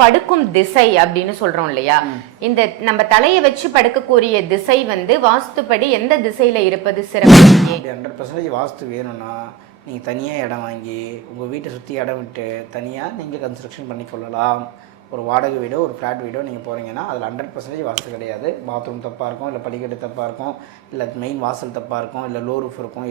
படுக்கும் திசை அப்படின்னு சொல்றோம் இல்லையா? இந்த நம்ம தலையை வச்சு படுக்கக்கூடிய திசை வந்து வாஸ்துப்படி எந்த திசையில இருப்பது சிறப்பு? 100% வாஸ்து வேணும்னா நீங்கள் தனியாக இடம் வாங்கி உங்கள் வீட்டை சுற்றி இடம் விட்டு தனியாக நீங்கள் கன்ஸ்ட்ரக்ஷன் பண்ணிக்கொள்ளலாம். ஒரு வாடகை வீடோ ஒரு ஃப்ளாட் வீடோ நீங்கள் போகிறீங்கன்னா அதில் 100% வாஸ்து கிடையாது. பாத்ரூம் தப்பாக இருக்கும், இல்லை படிக்கட்டு தப்பாக இருக்கும், இல்லை மெயின் வாசல் தப்பாக இருக்கும், இல்லை லோ ரூஃப் இருக்கும்.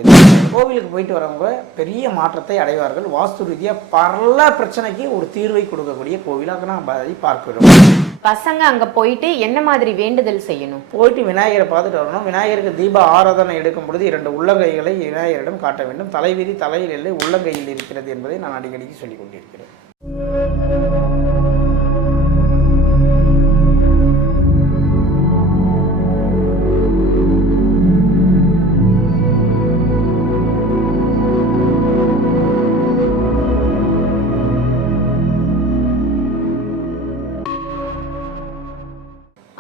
கோவிலுக்கு போயிட்டு வரவங்க பெரிய மாற்றத்தை அடைவார்கள். வாஸ்து ரீதியாக பல பிரச்சனைக்கு ஒரு தீர்வை கொடுக்கக்கூடிய கோவிலாக நான் பார்க்கிறோம். பசங்க அங்கே போயிட்டு என்ன மாதிரி வேண்டுதல் செய்யணும்? போயிட்டு விநாயகரை பார்த்துட்டு வரணும். விநாயகருக்கு தீப ஆராதனை எடுக்கும் பொழுது 2 உள்ளங்கைகளை விநாயகரிடம் காட்ட வேண்டும். தலைவிதி தலையில் இல்லை, உள்ளங்கையில் இருக்கிறது என்பதை நான் அடிக்கடிக்கு சொல்லிக் கொண்டிருக்கிறேன்.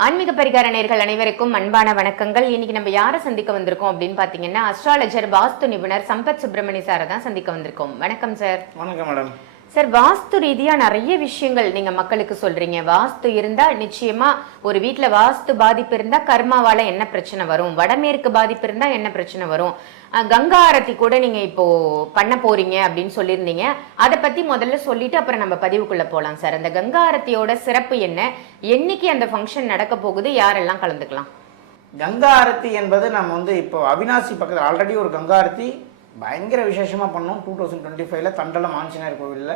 ஆன்மீக பரிகார நேயர்கள் அனைவருக்கும் அன்பான வணக்கங்கள். இன்னைக்கு நம்ம யாரை சந்திக்க வந்திருக்கோம் அப்படின்னு பாத்தீங்கன்னா அஸ்ட்ராலஜர் வாஸ்து நிபுணர் சம்பத் சுப்பிரமணி சாரை தான் சந்திக்க வந்திருக்கோம். வணக்கம் சார். வணக்கம் மேடம். சார், வாஸ்து ரீதியா நிறைய விஷயங்கள் நீங்க மக்களுக்கு சொல்றீங்க. வாஸ்து இருந்தா நிச்சயமா ஒரு வீட்டுல வாஸ்து பாதிப்பு இருந்தா கர்மாவால என்ன பிரச்சனை வரும், வடமேற்கு பாதிப்பு இருந்தா என்ன பிரச்சனை வரும், கங்கா ஆரத்தி கூட நீங்க இப்போ பண்ண போறீங்க அப்படின்னு சொல்லியிருந்தீங்க. அதை பத்தி முதல்ல சொல்லிட்டு அப்புறம் நம்ம பதிவுக்குள்ள போலாம் சார். அந்த கங்கா ஆரத்தியோட சிறப்பு என்ன, என்னைக்கு அந்த ஃபங்க்ஷன் நடக்க போகுது, யாரெல்லாம் கலந்துக்கலாம்? கங்கா ஆரத்தி என்பது நம்ம இப்போ அவினாசி பக்கத்தில் ஆல்ரெடி ஒரு கங்கா ஆரத்தி பயங்கர விசேஷமாக பண்ணோம். 2025 தண்டலம் ஆஞ்சநேயர் கோவிலில்,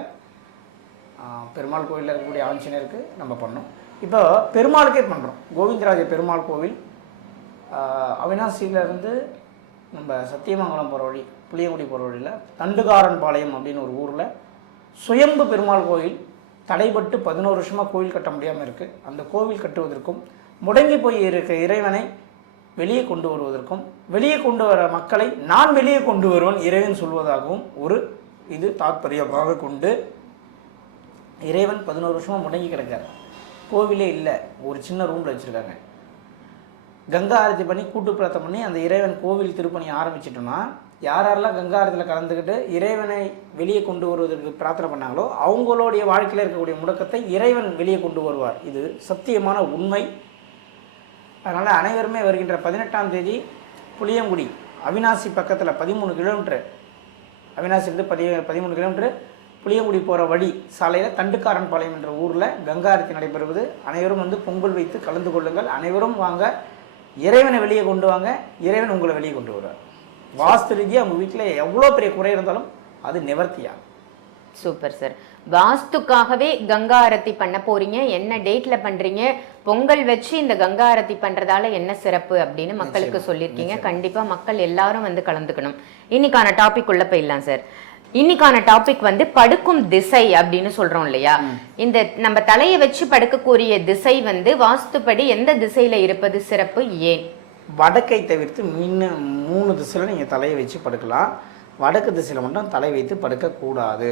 பெருமாள் கோவிலில் இருக்கக்கூடிய ஆஞ்சநேயருக்கு நம்ம பண்ணோம். இப்போ பெருமாளுக்கே பண்ணுறோம். கோவிந்தராஜ பெருமாள் கோவில் அவினாசியிலேருந்து நம்ம சத்தியமங்கலம் போகிற வழி, புளியங்குடி போகிற வழியில் தண்டுகாரன்பாளையம் அப்படின்னு ஒரு ஊரில் சுயம்பு பெருமாள் கோயில் தடைபட்டு 11 வருஷமாக கோவில் கட்ட முடியாமல் இருக்குது. அந்த கோவில் கட்டுவதற்கும் முடங்கி போய் இருக்க இறைவனை வெளியே கொண்டு வருவதற்கும், வெளியே கொண்டு வர மக்களை நான் வெளியே கொண்டு வருவேன் இறைவன் சொல்வதாகவும் ஒரு இது தாற்பயமாக கொண்டு இறைவன் 11 வருஷமாக முடங்கி கிடக்கார். கோவிலே இல்லை, ஒரு சின்ன ரூமில் வச்சுருக்காங்க. கங்கா ஆரத்தி பண்ணி கூட்டு பிரார்த்தனை பண்ணி அந்த இறைவன் கோவில் திருப்பணி ஆரம்பிச்சிட்டோம்னா யாரெல்லாம் கங்கா ஆரத்தியில் கலந்துக்கிட்டு இறைவனை வெளியே கொண்டு வருவதற்கு பிரார்த்தனை பண்ணாங்களோ அவங்களுடைய வாழ்க்கையில் இருக்கக்கூடிய முடக்கத்தை இறைவன் வெளியே கொண்டு வருவார். இது சத்தியமான உண்மை. அதனால் அனைவருமே வருகின்ற 18ஆம் தேதி புளியங்குடி அவினாசி பக்கத்தில் 13 கிலோமீட்டர், அவினாசிலிருந்து 13 கிலோமீட்டர் புளியங்குடி போகிற வழி சாலையில் தண்டுக்காரன்பாளையம் என்ற ஊரில் கங்கா ஆரத்தி நடைபெறுவது. அனைவரும் பொங்கல் வைத்து கலந்து கொள்ளுங்கள். அனைவரும் வாங்க, இறைவனை வெளியே கொண்டு வாங்க, இறைவன் உங்களை வெளியே கொண்டு வருவார். வாஸ்து ரீதியாக உங்கள் வீட்டில் எவ்வளோ பெரிய குறை இருந்தாலும் அது நிவர்த்தியாகும். Super sir. வாஸ்துக்காகவே கங்கா ஆரத்தி பண்ண போறீங்க, என்ன டேட்ல பண்றீங்க, பொங்கல் வச்சு இந்த கங்கா ஆரத்தி பண்றதால என்ன சிறப்பு அப்படின்னு மக்களுக்கு சொல்லியிருக்கீங்க. கண்டிப்பா மக்கள் எல்லாரும் கலந்துக்கணும். இன்னைக்கான டாபிக் உள்ள போயிடலாம் சார். இன்னைக்கான டாபிக் படுக்கும் திசை அப்படின்னு சொல்றோம் இல்லையா? இந்த நம்ம தலையை வச்சு படுக்கக்கூடிய திசை வாஸ்துப்படி எந்த திசையில இருப்பது சிறப்பு, ஏன்? வடக்கை தவிர்த்து 3 திசையில் நீங்கள் தலையை வச்சு படுக்கலாம். வடக்கு திசையில் மட்டும் தலை வைத்து படுக்கக்கூடாது.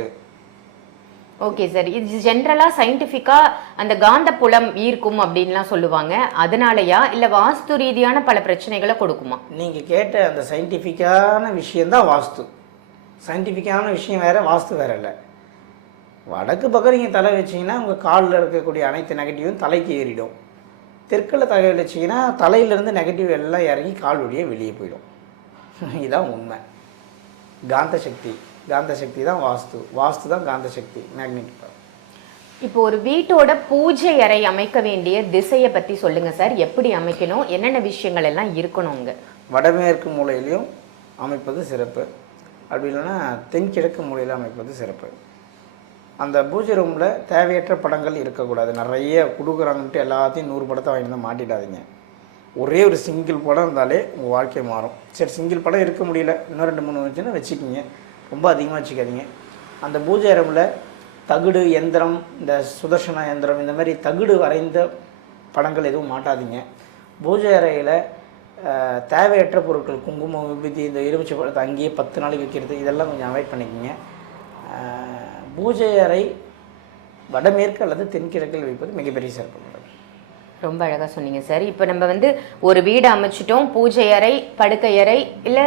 Okay sir. இது ஜென்ரலா சயின்டிஃபிக்கா அந்த காந்த புலம் ஈர்க்கும் அப்படின்லாம் சொல்லுவாங்க. அதனாலயா இல்லை வாஸ்து ரீதியான பல பிரச்சனைகளை கொடுக்குமா? நீங்கள் கேட்ட அந்த சயின்டிஃபிக்கான விஷயந்தான் வாஸ்து. சயின்டிஃபிக்கான விஷயம் வேறு, வாஸ்து வேறு இல்லை. வடக்கு பக்கம் நீங்கள் தலை வச்சிங்கன்னா உங்கள் காலில் இருக்கக்கூடிய அனைத்து நெகட்டிவும் தலைக்கு ஏறிடும். தெற்கில் தலை வச்சிங்கன்னா தலையிலேருந்து நெகட்டிவ் எல்லாம் இறங்கி கால் வழியே வெளியே போயிடும். இதுதான் உண்மை. காந்த சக்தி தான் வாஸ்து, வாஸ்து தான் காந்த சக்தி, மேக்னெட்டிக். இப்போ ஒரு வீட்டோட பூஜை அறை அமைக்க வேண்டிய திசையை பற்றி சொல்லுங்கள் சார். எப்படி அமைக்கணும், என்னென்ன விஷயங்கள் எல்லாம் இருக்கணுங்க? வடமேற்கு மூலையிலையும் அமைப்பது சிறப்பு, அப்படி இல்லைன்னா தென்கிழக்கு மூலையில் அமைப்பது சிறப்பு. அந்த பூஜை ரூமில் தேவையற்ற படங்கள் இருக்கக்கூடாது. நிறைய கொடுக்குறாங்கன்ட்டு எல்லாத்தையும் 100 படத்தை வாங்கிட்டு தான் மாட்டிடாதீங்க. ஒரே ஒரு சிங்கிள் படம் இருந்தாலே உங்கள் வாழ்க்கை மாறும். சரி, சிங்கிள் படம் இருக்க முடியல, இன்னும் 2-3 வச்சுன்னா வச்சுக்கிங்க, ரொம்ப அதிகமாக வச்சுக்காதீங்க. அந்த பூஜை ரூமில் தகுடு எந்திரம், இந்த சுதர்சன எந்திரம், இந்த மாதிரி தகுடு வரைந்த படங்கள் எதுவும் மாட்டாதீங்க. பூஜை அறையில் தேவையற்ற பொருட்கள், குங்குமம், விபூதி, இந்த எலுமிச்சை பழத்தை அங்கேயே 10 நாளைக்கு வைக்கிறது, இதெல்லாம் கொஞ்சம் அவாய்ட் பண்ணிக்கோங்க. பூஜை அறை வடமேற்கு அல்லது தென்கிழக்கில் வைப்பது மிகப்பெரிய சிறப்பு. ரொம்ப அழகாக சொன்னீங்க சார். இப்போ நம்ம ஒரு வீடு அமைச்சிட்டோம், பூஜை அறை, படுக்கை அறை, இல்லை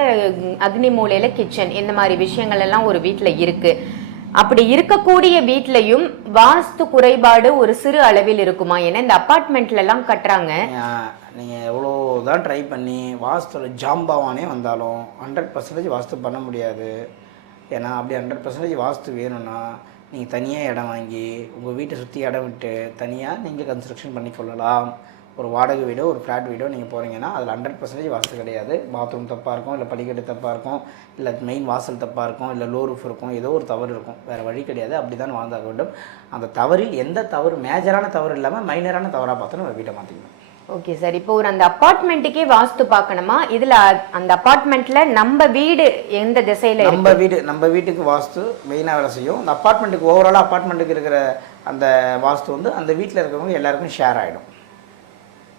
அக்னி மூலையில் கிச்சன், இந்த மாதிரி விஷயங்கள் எல்லாம் ஒரு வீட்டில் இருக்குது. அப்படி இருக்கக்கூடிய வீட்லயும் வாஸ்து குறைபாடு ஒரு சிறு அளவில் இருக்குமா? ஏன்னா இந்த அபார்ட்மெண்ட்ல எல்லாம் கட்டுறாங்க. நீங்கள் எவ்வளோ தான் ட்ரை பண்ணி வாஸ்துவில் ஜாம்பவானே வந்தாலும் 100% வாஸ்து பண்ண முடியாது. ஏன்னா அப்படி 100% வாஸ்து வேணும்னா நீங்கள் தனியாக இடம் வாங்கி உங்கள் வீட்டை சுற்றி இடம் விட்டு தனியாக நீங்கள் கன்ஸ்ட்ரக்ஷன் பண்ணிக்கொள்ளலாம். ஒரு வாடகை வீடோ ஒரு ஃப்ளாட் வீடோ நீங்கள் போகிறீங்கன்னா அதில் 100% வாஸ்து கிடையாது. பாத்ரூம் தப்பாக இருக்கும், இல்லை படிக்கட்டு தப்பாக இருக்கும், இல்லை மெயின் வாசல் தப்பாக இருக்கும், இல்லை லோ ரூஃப் இருக்கும், ஏதோ ஒரு தவறு இருக்கும். வேறு வழி கிடையாது. அப்படி தான் வாழ்ந்தாக வேண்டும். அந்த தவறில் எந்த தவறு மேஜரான தவறு இல்லாமல் மைனரான தவறாக பார்த்து நம்ம வீட்டை மாற்றிக்கணும். Okay sir. இப்போ ஒரு அந்த அபார்ட்மெண்ட்டுக்கே வாஸ்து பார்க்கணுமா? இதுல அந்த அபார்ட்மெண்ட்ல நம்ம வீடு எந்த திசையில இருக்கு? நம்ம வீட்டுக்கு வாஸ்து மெயினாக வேலை செய்யும். அந்த அபார்ட்மெண்ட்டுக்கு ஓவராலாக அபார்ட்மெண்ட்டுக்கு இருக்கிற அந்த வாஸ்து வந்து அந்த வீட்டில் இருக்கிறவங்க எல்லாருக்கும் ஷேர் ஆகிடும்.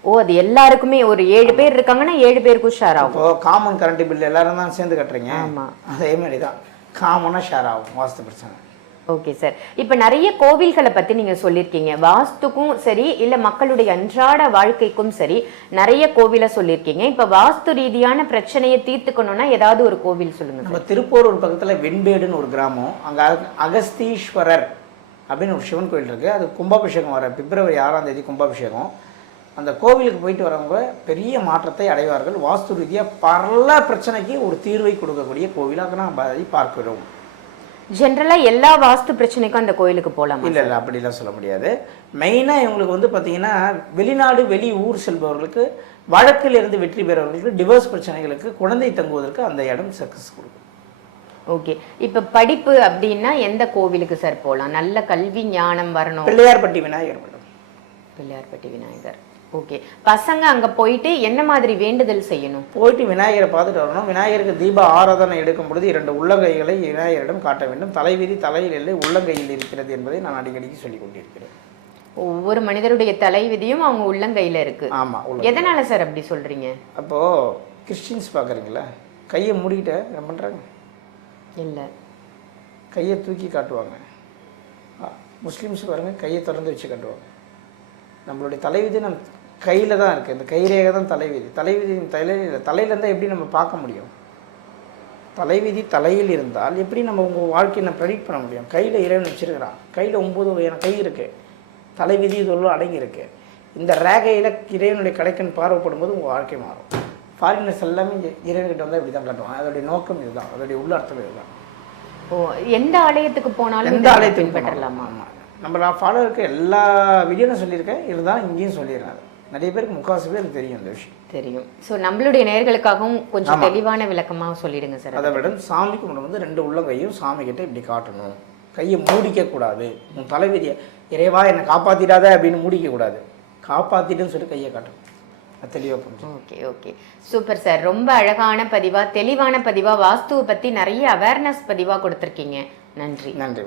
ஓ, அது எல்லாருக்குமே ஒரு 7 பேர் இருக்காங்கன்னா 7 பேருக்கும் ஷேர் ஆகும். இப்போ காமன் கரண்ட் பில் எல்லாரும் தான் சேர்ந்து கட்டுறீங்க. ஆமா, அதே மாதிரி தான் காமனாக ஷேர் ஆகும் வாஸ்து பிரச்சனை. Okay sir. இப்போ நிறைய கோவில்களை பத்தி நீங்க சொல்லியிருக்கீங்க. வாஸ்துக்கும் சரி இல்லை மக்களுடைய அன்றாட வாழ்க்கைக்கும் சரி நிறைய கோவிலை சொல்லியிருக்கீங்க. இப்போ வாஸ்து ரீதியான பிரச்சனையை தீர்த்துக்கணும்னா ஏதாவது ஒரு கோவில் சொல்லுங்க. நம்ம திருப்பூர் பக்கத்தில் வெண்பேடுன்னு ஒரு கிராமம், அங்கே அகஸ்தீஸ்வரர் அப்படின்னு ஒரு சிவன் கோயில் இருக்குது. அது கும்பாபிஷேகம் வர பிப்ரவரி 6ஆம் தேதி கும்பாபிஷேகம். அந்த கோவிலுக்கு போயிட்டு வரவங்க பெரிய மாற்றத்தை அடைவார்கள். வாஸ்து ரீதியாக பல பிரச்சனைக்கு ஒரு தீர்வை கொடுக்கக்கூடிய கோவிலாக நாம் அதை பார்க்கிறோம். ஜென்ரலாக எல்லா வாஸ்து பிரச்சனைக்கும் அந்த கோயிலுக்கு போகலாம்? இல்லை இல்லை, அப்படிலாம் சொல்ல முடியாது. மெயினாக இவங்களுக்கு வந்து பார்த்தீங்கன்னா வெளிநாடு வெளி ஊர் செல்பவர்களுக்கு, வழக்கிலிருந்து வெற்றி பெறவர்களுக்கு, டிவோர்ஸ் பிரச்சனைகளுக்கு, குழந்தை தங்குவதற்கு அந்த இடம் சக்ஸஸ் கொடுக்கும். ஓகே. இப்போ படிப்பு அப்படின்னா எந்த கோவிலுக்கு சார் போகலாம்? நல்ல கல்வி ஞானம் வரணும். பிள்ளையார்பட்டி விநாயகர் மேடம். பிள்ளையார்பட்டி விநாயகர். ஓகே. பசங்க அங்கே போயிட்டு என்ன மாதிரி வேண்டுதல் செய்யணும்? போயிட்டு விநாயகரை பார்த்துட்டு வரணும். விநாயகருக்கு தீப ஆராதனை எடுக்கும் பொழுது 2 உள்ளங்கைகளை விநாயகரிடம் காட்ட வேண்டும். தலைவிதி தலையில் இல்லை, உள்ளங்கையில் இருக்கிறது என்பதை நான் அடிக்கடிக்கு சொல்லிக் கொண்டிருக்கிறேன். ஒவ்வொரு மனிதருடைய தலைவிதியும் அவங்க உள்ளங்கையில் இருக்கு. ஆமாம். எதனால சார் அப்படி சொல்றீங்க? அப்போது கிறிஸ்டின்ஸ் பார்க்குறீங்களா, கையை மூடிக்கிட்ட என்ன பண்ணுறாங்க? இல்லை, கையை தூக்கி காட்டுவாங்க. முஸ்லீம்ஸ் பாருங்கள், கையை திறந்து வச்சு காட்டுவாங்க. நம்மளுடைய தலைவிதி நம்ம கையில் தான் இருக்குது. இந்த கைரேகை தான் தலைவிதி. தலைவிதி தலையில் இருந்தால் எப்படி நம்ம பார்க்க முடியும்? தலைவிதி தலையில் இருந்தால் எப்படி நம்ம உங்கள் வாழ்க்கையை நம்ம ப்ரெடிக்ட் பண்ண முடியும்? கையில் இறைவன் வச்சுருக்கிறான். கையில் 9 வகையான கை இருக்குது. தலைவிதி இதெல்லாம் அடங்கி இருக்குது. இந்த ரேகையில் இறைவனுடைய கடைக்கன் பார்வைப்படும் போது உங்கள் வாழ்க்கை மாறும். ஃபாரினர்ஸ் எல்லாமே இறைவன்கிட்ட வந்தால் இப்படி தான் காட்டுவாங்க. அதோடைய நோக்கம் இதுதான், அதோடைய உள்ள அர்த்தம் இதுதான். ஓ, எந்த ஆலயத்துக்கு போனாலும் எந்த ஆலயத்துக்கு பெற்றலாமா? நம்ம நான் ஃபாலோ இருக்க எல்லா வீடியோவும் சொல்லியிருக்கேன், இருந்தாலும் இங்கேயும் சொல்லிடுறேன். நிறைய பேருக்கு முக்கால்வாசி பேருக்கு தெரியும் இந்த விஷயம். தெரியும். ஸோ நம்மளுடைய நேயர்களுக்காகவும் கொஞ்சம் தெளிவான விளக்கமாக சொல்லிடுங்க சார். அதை விட சாமி கும்பிடும் வந்து 2 உள்ளங்கையும் சாமி கிட்ட இப்படி காட்டணும். கையை மூடிக்கக்கூடாது. உன் தலைவிதியை இறைவா என்னை காப்பாற்றிடாத அப்படின்னு மூடிக்கக்கூடாது. காப்பாற்றிட்டுன்னு சொல்லி கையை காட்டணும். தெளிவாக புரிஞ்சு. Okay okay, super sir. ரொம்ப அழகான பதிவாக, தெளிவான பதிவாக, வாஸ்துவை பற்றி நிறைய அவேர்னஸ் பதிவாக கொடுத்துருக்கீங்க. நன்றி. நன்றி.